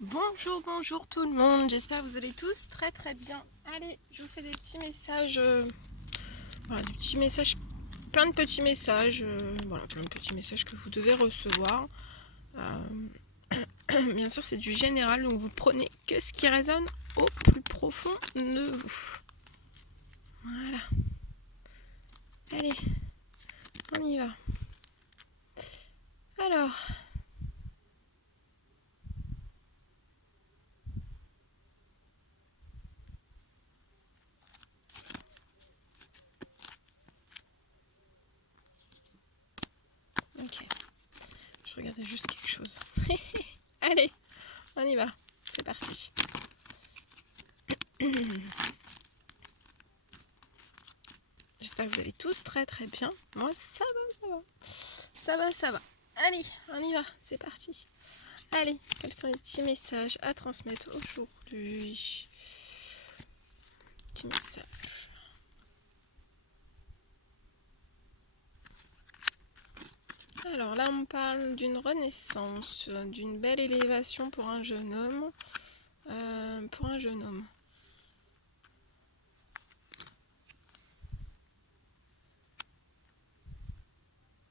Bonjour, bonjour tout le monde, j'espère que vous allez tous très très bien. Allez, je vous fais des petits messages, voilà, des petits messages, plein de petits messages, voilà, plein de petits messages que vous devez recevoir. Bien sûr, c'est du général, donc vous prenez que ce qui résonne au plus profond de vous. Voilà. Allez, on y va. Alors, ok, je regardais juste quelque chose. Allez, on y va, c'est parti. J'espère que vous allez tous très très bien. Moi, ça va, ça va. Ça va, ça va. Allez, on y va, c'est parti. Allez, quels sont les petits messages à transmettre aujourd'hui? Petits messages. Alors là, on parle d'une renaissance, d'une belle élévation pour un jeune homme. Pour un jeune homme.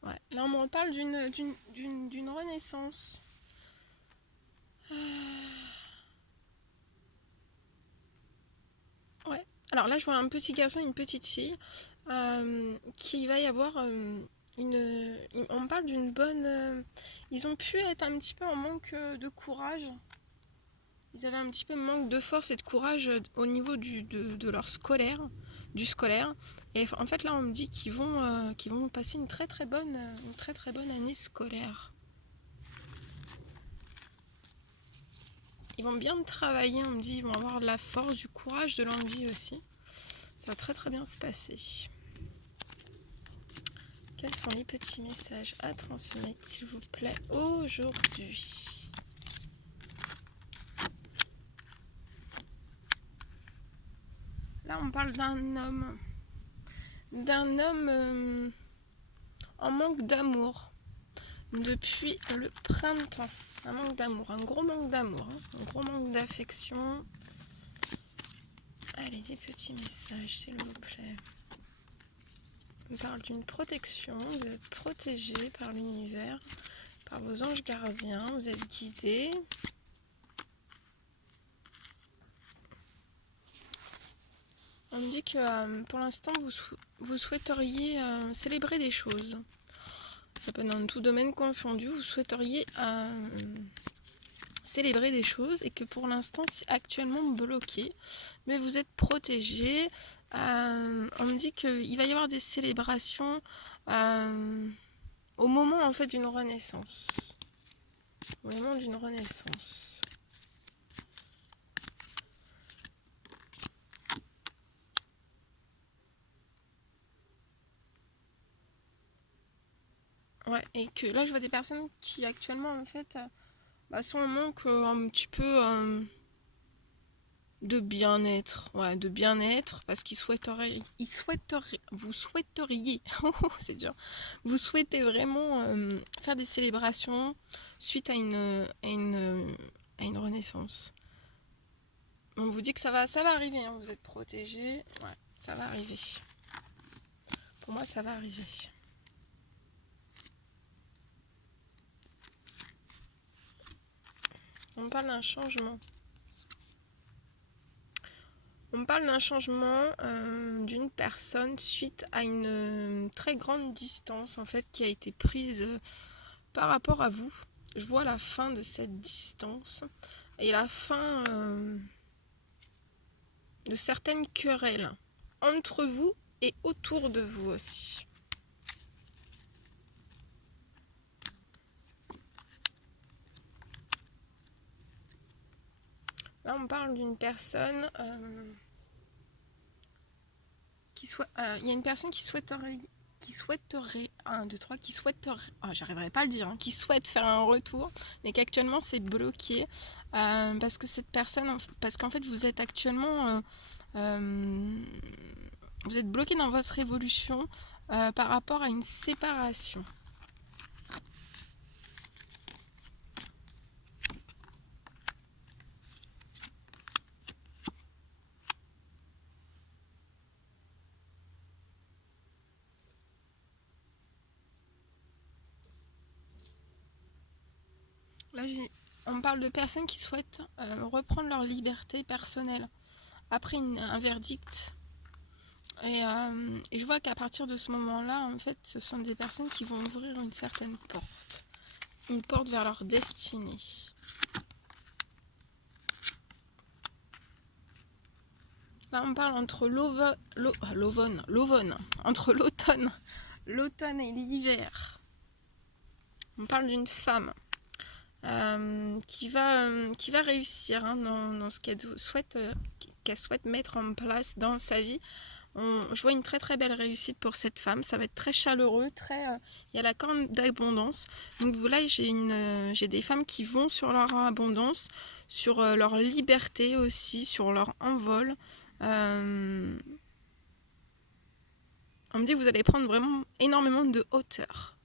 Ouais, là, on parle d'une renaissance. Ouais. Alors là, je vois un petit garçon et une petite fille. Qui va y avoir on me parle d'une bonne. Ils ont pu être un petit peu en manque de courage. Ils avaient un petit peu manque de force et de courage au niveau de leur scolaire, du scolaire. Et en fait, là, on me dit qu'ils vont passer une très très bonne année scolaire. Ils vont bien travailler, on me dit, ils vont avoir de la force, du courage, de l'envie aussi. Ça va très très bien se passer. Quels sont les petits messages à transmettre, s'il vous plaît, aujourd'hui? Là, on parle d'un homme. D'un homme en manque d'amour depuis le printemps. Un manque d'amour, un gros manque d'amour, un gros manque d'affection. Allez, des petits messages, s'il vous plaît. On parle d'une protection, vous êtes protégé par l'univers, par vos anges gardiens, vous êtes guidés. On me dit que pour l'instant, vous souhaiteriez célébrer des choses. Ça peut être dans tout domaine confondu, vous souhaiteriez célébrer des choses et que pour l'instant, c'est actuellement bloqué. Mais vous êtes protégé. On me dit qu'il va y avoir des célébrations au moment en fait d'une renaissance. Au moment d'une renaissance. Ouais, et que là je vois des personnes qui actuellement en fait sont en manque un petit peu de bien-être, ouais, de bien-être, parce vous souhaiteriez, c'est dur, vous souhaitez vraiment faire des célébrations suite à une renaissance. On vous dit que ça va arriver, hein, vous êtes protégés, ouais, ça va arriver. Pour moi, ça va arriver. On parle d'un changement. On parle d'un changement d'une personne suite à une très grande distance en fait qui a été prise par rapport à vous. Je vois la fin de cette distance et la fin de certaines querelles entre vous et autour de vous aussi. Là, on parle d'une personne il y a une personne qui souhaiterait 1, 2, 3, qui souhaiterait, j'arriverai pas à le dire, hein, qui souhaite faire un retour, mais qu'actuellement c'est bloqué, parce que cette personne, parce qu'en fait vous êtes actuellement, vous êtes bloqué dans votre évolution par rapport à une séparation. là, on me parle de personnes qui souhaitent reprendre leur liberté personnelle après un verdict. Et je vois qu'à partir de ce moment-là, en fait, ce sont des personnes qui vont ouvrir une certaine porte. Une porte vers leur destinée. Là, on parle entre entre l'automne et l'hiver. On parle d'une femme qui va réussir dans ce qu'elle souhaite mettre en place dans sa vie. Je vois une très très belle réussite pour cette femme. Ça va être très chaleureux, il y a la corne d'abondance. Donc là, j'ai des femmes qui vont sur leur abondance, sur leur liberté aussi, sur leur envol. On me dit que vous allez prendre vraiment énormément de hauteur.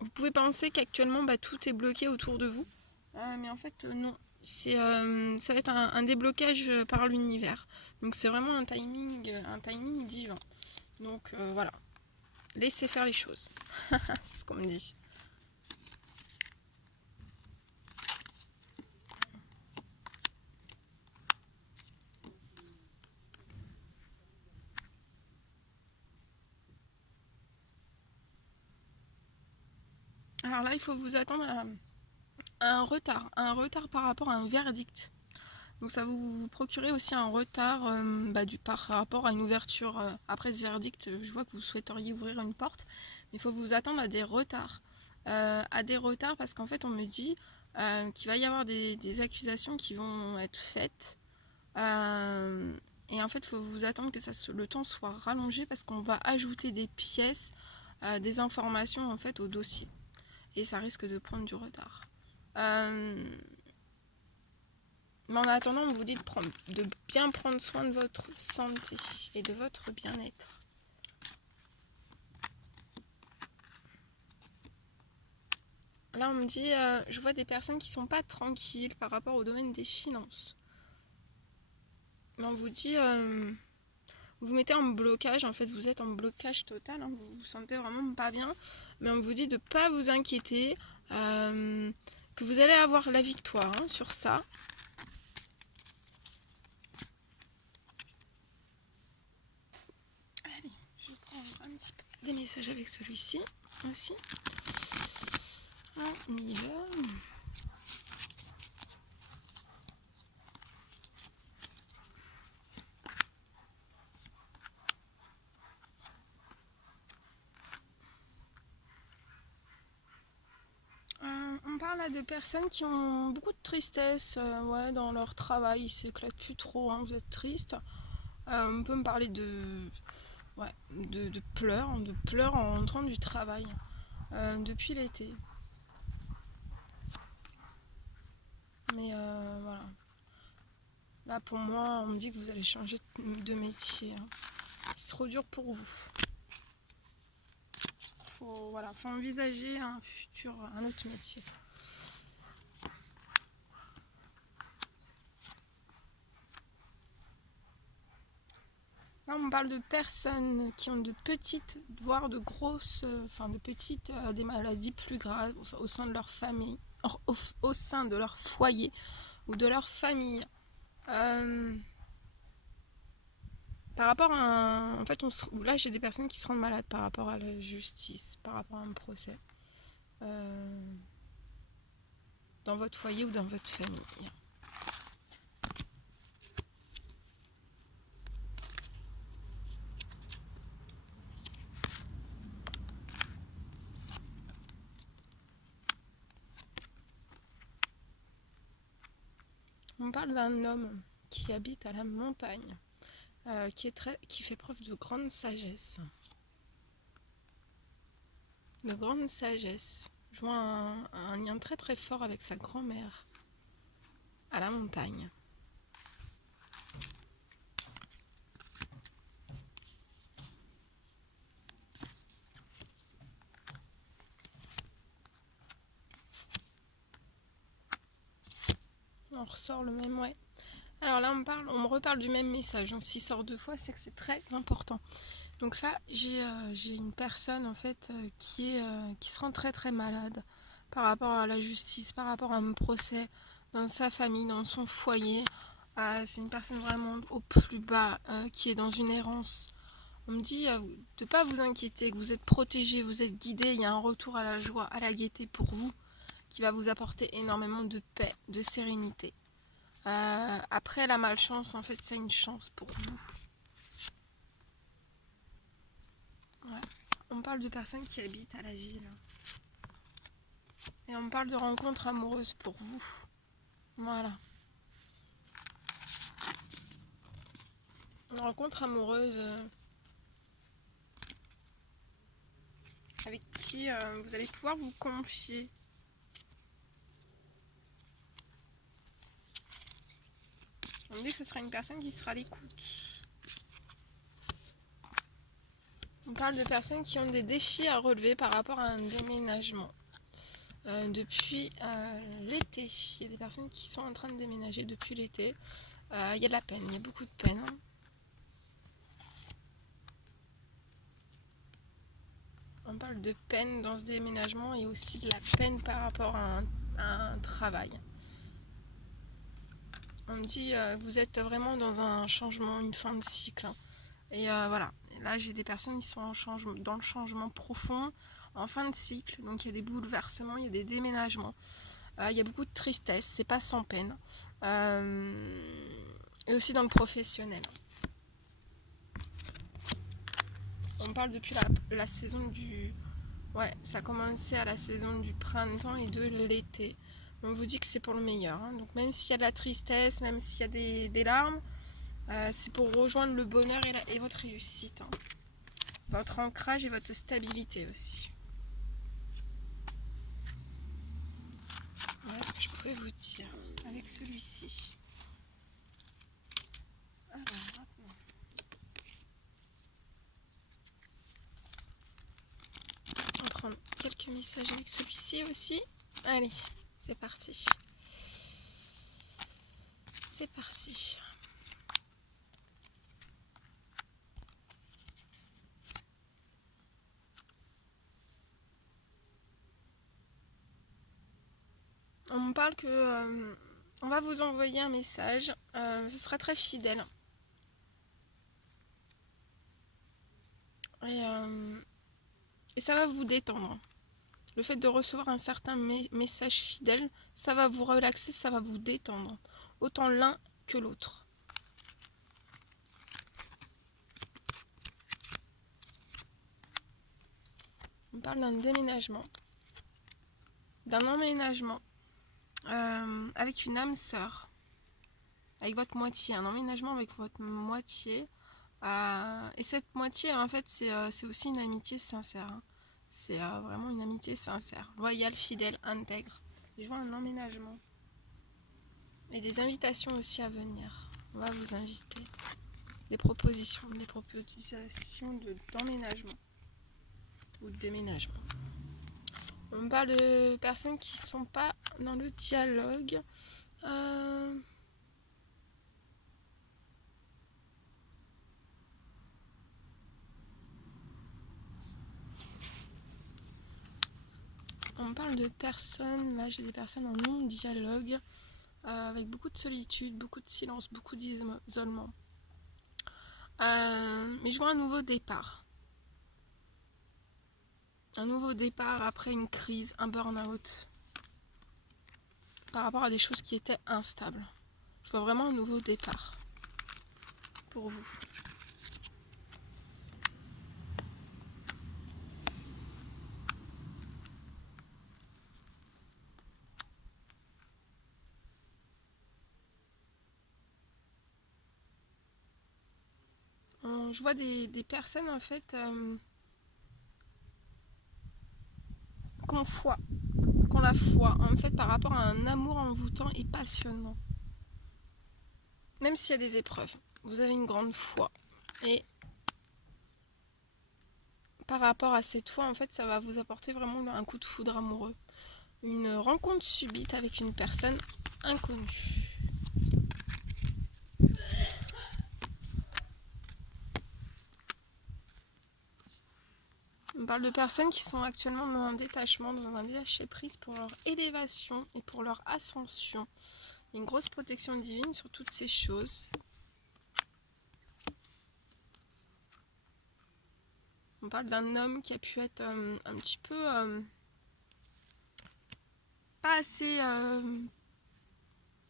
Vous pouvez penser qu'actuellement tout est bloqué autour de vous, mais en fait non. Ça va être un déblocage par l'univers. Donc c'est vraiment un timing divin. Donc voilà, laissez faire les choses. C'est ce qu'on me dit. Alors là, il faut vous attendre à un retard par rapport à un verdict. Donc ça va vous procurer aussi un retard par rapport à une ouverture. Après ce verdict, je vois que vous souhaiteriez ouvrir une porte, mais il faut vous attendre à des retards. Parce qu'en fait on me dit qu'il va y avoir des accusations qui vont être faites. Et en fait il faut vous attendre que le temps soit rallongé parce qu'on va ajouter des pièces, des informations en fait au dossier. Et ça risque de prendre du retard. Mais en attendant, on vous dit de bien prendre soin de votre santé et de votre bien-être. Là, on me dit, je vois des personnes qui sont pas tranquilles par rapport au domaine des finances. Mais on vous dit, vous mettez en blocage, en fait, vous êtes en blocage total, hein, vous vous sentez vraiment pas bien. Mais on vous dit de pas vous inquiéter, que vous allez avoir la victoire sur ça. Allez, je vais prendre un petit peu des messages avec celui-ci aussi. On y va. On parle là de personnes qui ont beaucoup de tristesse dans leur travail, ils s'éclatent plus trop, vous êtes triste. On peut me parler de pleurs en rentrant du travail depuis l'été. Mais voilà. Là pour moi, on me dit que vous allez changer de métier. C'est trop dur pour vous. Faut envisager un autre métier. Là, on parle de personnes qui ont de petites, voire de grosses, des maladies plus graves au sein de leur famille, au sein de leur foyer ou de leur famille. Par rapport à là j'ai des personnes qui se rendent malades par rapport à la justice, par rapport à un procès dans votre foyer ou dans votre famille. On parle d'un homme qui habite à la montagne, qui fait preuve de grande sagesse. De grande sagesse. Je vois un lien très très fort avec sa grand-mère à la montagne. On ressort le même, Alors là on me reparle du même message. Donc s'il sort deux fois, c'est que c'est très important. Donc là, j'ai une personne en fait qui se rend très très malade par rapport à la justice, par rapport à un procès dans sa famille, dans son foyer. C'est une personne vraiment au plus bas qui est dans une errance. On me dit de ne pas vous inquiéter, que vous êtes protégé, vous êtes guidé, il y a un retour à la joie, à la gaieté pour vous qui va vous apporter énormément de paix, de sérénité. Après la malchance, en fait, c'est une chance pour vous. Ouais. On parle de personnes qui habitent à la ville. Et on parle de rencontres amoureuses pour vous. Voilà. Une rencontre amoureuse avec qui vous allez pouvoir vous confier. On me dit que ce sera une personne qui sera à l'écoute. On parle de personnes qui ont des défis à relever par rapport à un déménagement. Depuis l'été, il y a des personnes qui sont en train de déménager depuis l'été. Il y a de la peine, il y a beaucoup de peine. On parle de peine dans ce déménagement et aussi de la peine par rapport à un travail. On me dit que vous êtes vraiment dans un changement, une fin de cycle. Et voilà, et là j'ai des personnes qui sont dans le changement profond, en fin de cycle. Donc il y a des bouleversements, il y a des déménagements. Il y a beaucoup de tristesse, c'est pas sans peine. Et aussi dans le professionnel. On parle depuis la saison du... Ouais, ça a commencé à la saison du printemps et de l'été. On vous dit que c'est pour le meilleur. Hein. Donc même s'il y a de la tristesse, même s'il y a des larmes, c'est pour rejoindre le bonheur et votre réussite. Hein. Votre ancrage et votre stabilité aussi. Voilà ce que je pourrais vous dire avec celui-ci. Alors, maintenant. On va prendre quelques messages avec celui-ci aussi. Allez, c'est parti. C'est parti. On me parle que on va vous envoyer un message. Ce sera très fidèle. Et ça va vous détendre. Le fait de recevoir un certain message fidèle, ça va vous relaxer, ça va vous détendre. Autant l'un que l'autre. On parle d'un déménagement. D'un emménagement. Avec une âme sœur. Avec votre moitié. Un emménagement avec votre moitié. Et cette moitié, en fait, c'est aussi une amitié sincère. Hein. C'est vraiment une amitié sincère. Loyale, fidèle, intègre. Et je vois un emménagement. Et des invitations aussi à venir. On va vous inviter. Des propositions d'emménagement. Ou de déménagement. On parle de personnes qui ne sont pas dans le dialogue. On parle de personnes, là j'ai des personnes en non-dialogue, avec beaucoup de solitude, beaucoup de silence, beaucoup d'isolement. Mais je vois un nouveau départ. Un nouveau départ après une crise, un burn-out. Par rapport à des choses qui étaient instables. Je vois vraiment un nouveau départ. Pour vous. Je vois des personnes en fait qu'on la foi en fait par rapport à un amour envoûtant et passionnant. Même s'il y a des épreuves, vous avez une grande foi. Et par rapport à cette foi, en fait, ça va vous apporter vraiment un coup de foudre amoureux. Une rencontre subite avec une personne inconnue. On parle de personnes qui sont actuellement dans un détachement, dans un lâcher-prise pour leur élévation et pour leur ascension. Il y a une grosse protection divine sur toutes ces choses. On parle d'un homme qui a pu être un petit peu pas assez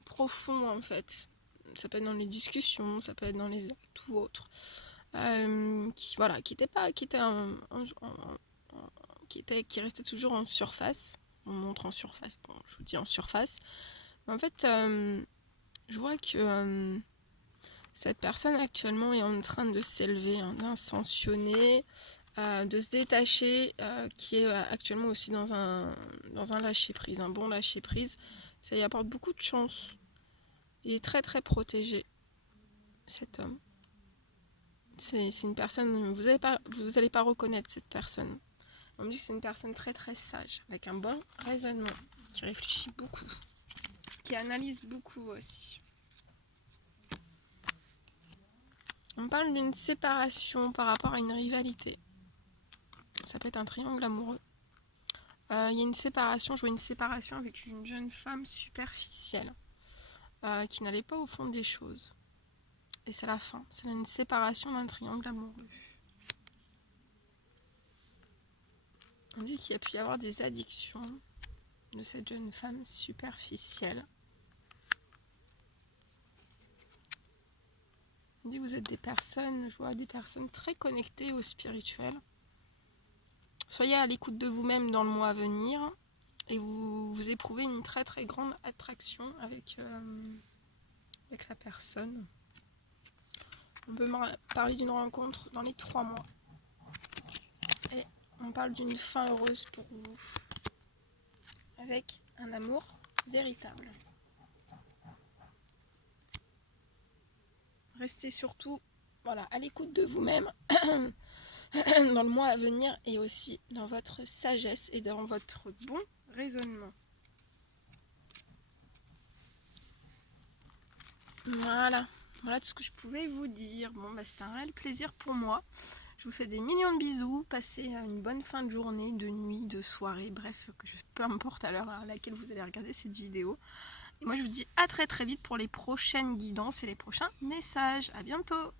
profond en fait. Ça peut être dans les discussions, ça peut être dans les actes ou autres. Qui restait toujours en surface. On montre en surface, bon, je vous dis en surface. Mais en fait, je vois que cette personne actuellement est en train de s'élever, d'ascensionner, de se détacher, qui est actuellement aussi dans un lâcher-prise, un bon lâcher-prise. Ça y apporte beaucoup de chance. Il est très très protégé, cet homme. C'est une personne, vous allez pas reconnaître cette personne. On me dit que c'est une personne très très sage, avec un bon raisonnement, qui réfléchit beaucoup, qui analyse beaucoup aussi. On parle d'une séparation par rapport à une rivalité. Ça peut être un triangle amoureux. Il y a une séparation, je vois une séparation avec une jeune femme superficielle, qui n'allait pas au fond des choses. Et c'est la fin, c'est une séparation d'un triangle amoureux. On dit qu'il y a pu y avoir des addictions de cette jeune femme superficielle. On dit que vous êtes des personnes, je vois des personnes très connectées au spirituel. Soyez à l'écoute de vous-même dans le mois à venir et vous éprouvez une très très grande attraction avec la personne. On peut parler d'une rencontre dans les 3 mois. Et on parle d'une fin heureuse pour vous. Avec un amour véritable. Restez surtout à l'écoute de vous-même dans le mois à venir et aussi dans votre sagesse et dans votre bon raisonnement. Voilà tout ce que je pouvais vous dire. Bon, c'était un réel plaisir pour moi. Je vous fais des millions de bisous. Passez une bonne fin de journée, de nuit, de soirée, bref, peu importe à l'heure à laquelle vous allez regarder cette vidéo. Et moi, je vous dis à très très vite pour les prochaines guidances et les prochains messages. À bientôt!